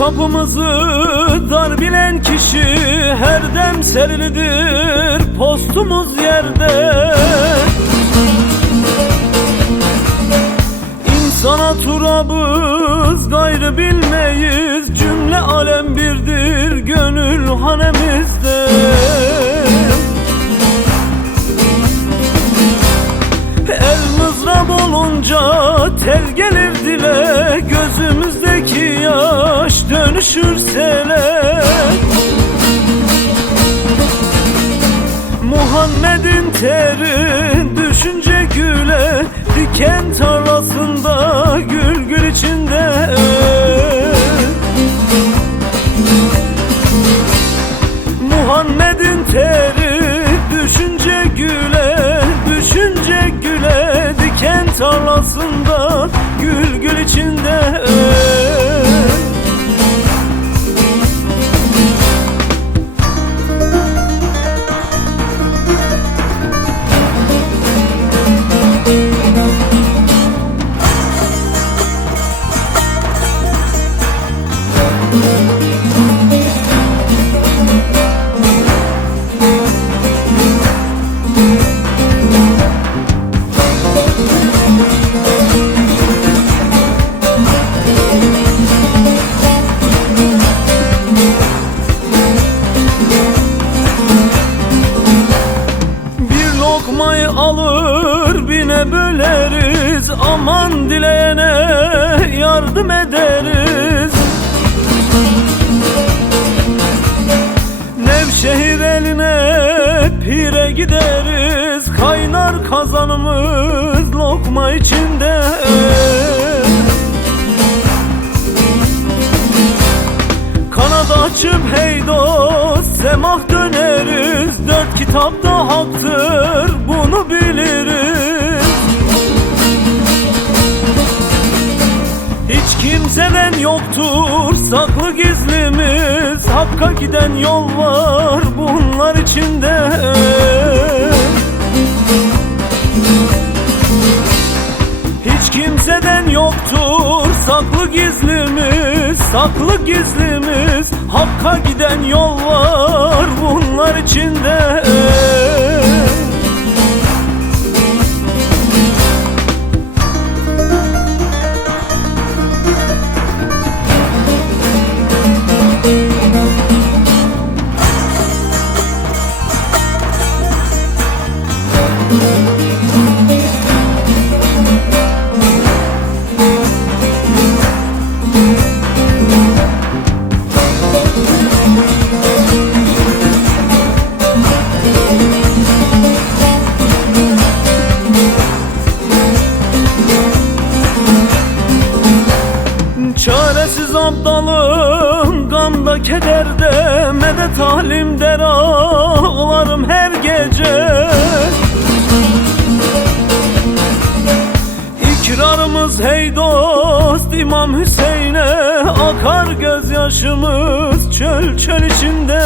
Kapımızı dar bilen kişi her dem serilidir postumuz yerde. İnsana turabız gayrı bilmeyiz, cümle alem birdir gönül hanemizde. El mızrap olunca tel gelir dile, gözümüzdeki yaş dönüşür sele. Muhammed'in teri düşünce güle, diken tarlasında gül gül içinde. Muhammed'in teri düşünce güle, düşünce güle, diken tarlasında gül gül içinde. Lokmayı alır bine böleriz, aman dileyene yardım ederiz. Nevşehir eline pire gideriz, kaynar kazanımız lokma içinde. Kanat açıp hey dost semah döneriz, dört kitapta haktır bunu biliriz. Hiç kimseden yoktur saklı gizlimiz, hakka giden yol var bunlar içinde. Hiç kimseden yoktur saklı gizlimiz, saklı gizlimiz, hakka giden yol var bunlar içinde. Çaresiz aptalım gamda kederde, medet halim der ağlarım her gece. İkrarımız hey dost İmam Hüseyin'e, akar gözyaşımız çöl çöl içinde.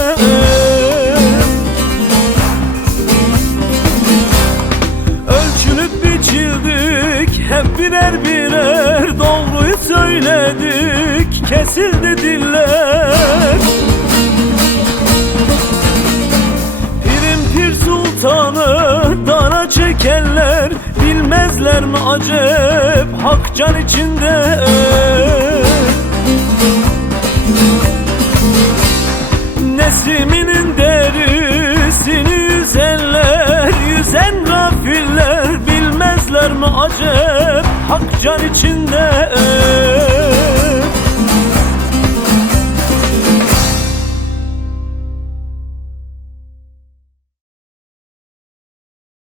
Ölçülüp biçildik hep birer birer, doğruyu söyledik kesildi diller. Pirim pir sultanı dara çekenler, bilmezler mi acep hak can içinde. Nesiminin derisini yüzenler, yüzen gafiller, bilmezler mi acep hak can içinde.